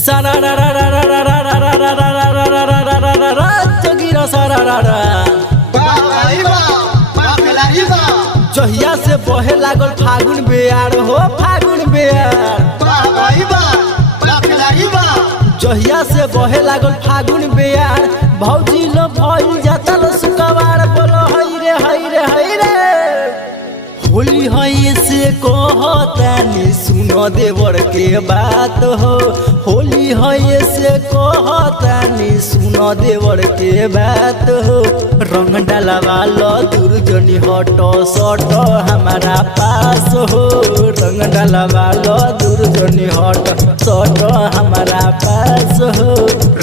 सारा रा रा रा रा रा रा रा रा रा रा रा रा रा रा रा रा जगीरा सारा रा रा। जहिया से बहे लागल फागुन बेयार हो फागुन बेयार। जहिया से बहे लागल फागुन बेयार भौजी लो भइल जाता लो सुकवार बोलो हई रे हई रे हई रे। होली हई से कहतानी सुनो देवर के बात हो। होली हई से कहतानी सुनो देवर के बात हो। रंग डालवा लो दुर्जनी हटो सटो हमारा पास हो। रंग डालवा लो दुर्जनी हटो सटो हमारा पास हो।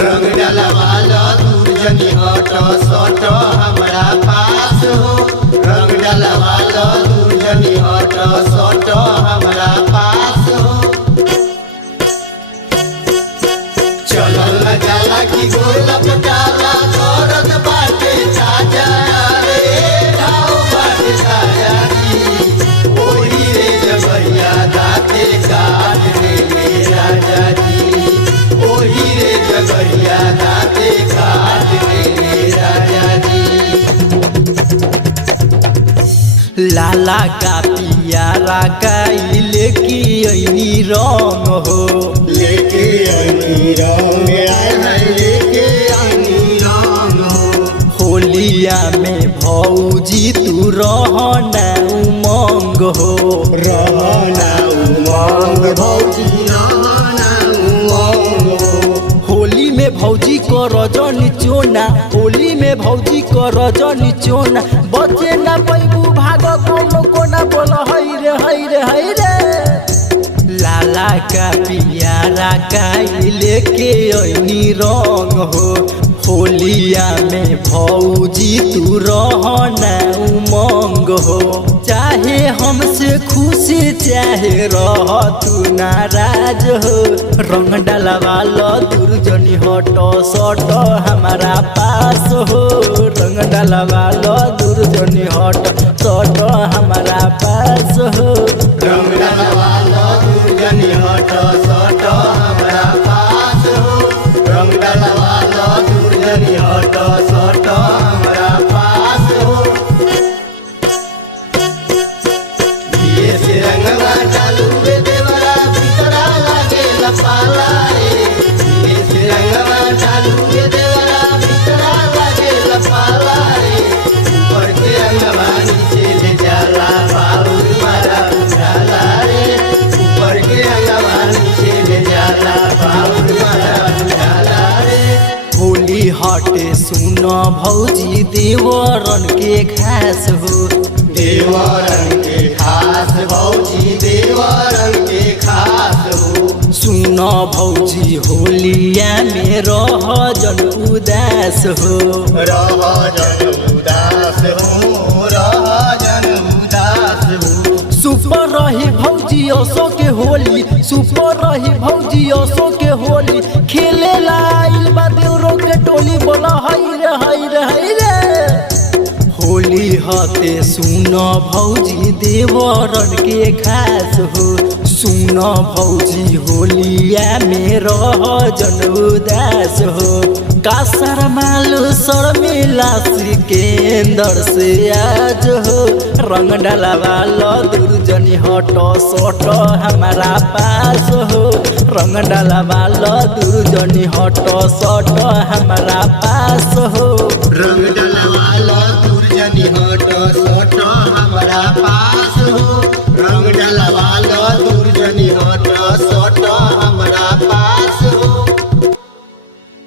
रंग डालवा लो दुर्जनी हटो सटो हमारा पास हो। रंग डालवा लो दुर्जनी हटो सटो हमारा पास हो। चलल न जाला की गोला पटाला करत बाटे साजा रे आओ बाटे साजा जी। ओही रे जबरिया दाते काट रे राजा जी। ओही रे जबरिया दाते काट रे राजा जी। लाला का पियारा काई लेकी ऐनी रंग हो। लेके आनी रंग लेके आनी रंग हो। होलिया में भौजी तू रहना उमंग हो। रहना उमंग भौजी रहना उमंग हो। होली में भौजी को रजनी चोना। होली में भौजी को रजनी चोना बचे ना पैबू भाग कोनो कोना बोल हई रे हई रे हई रे। लाला का पियारा काई लेके ऐनी रंग हो। होलिया में भौजी तू रहना उमंग हो। चाहे हमसे खुशी चाहे रह तू नाराज हो। रंग डालवा लो दुर्जनी हटो सटो हमारा पास हो। रंग डालवा लो दुर्जनी हटो सटो हमारा पास हो। रंग डालवा लो दुर्जनी हटो सटो हमारा पास हो। रंग डालवा लो दुर्जनी हटो सटो हमारा पास हो। ये से रंगवा चालू रे देवरा भीतरा लागे लपाला रे। ये से रंगवा चालू रे देवरा भीतरा लागे लपाला रे। ऊपर के रंगवा नीचे ले जाला बाउर मारा उजाला रे। ऊपर के रंगवा नीचे ले जाला बाउर मारा उजाला रे। होली हटे सुनो भौजी देवरन के खास हो। देवरन के खास भौजी देवरन के खास हो। सुनो भौजी होलिया में रह जन उदास हो। रह जन उदास हो। रह जन उदास हो। सुपर रही भौजी असो के होली। सुपर रही भौजी असो के होली खेले लाइल बा देवरो के टोली बोला हई रे हई रे हई रे। होली हते सुनो भौजी देवरन के खास हो। सुनो भौजी होलिया में रह जन उदास हो। कासर मालू शर्मिला सिकेंदर से आज हो। रंग डालवा लो दुर्जनी हटो सटो हमारा पास हो। रंग डालवा लो दुर्जनी हटो सटो हमारा पास हो। रंग डालवा लो दुर्जनी हटो सटो हमारा पास हो।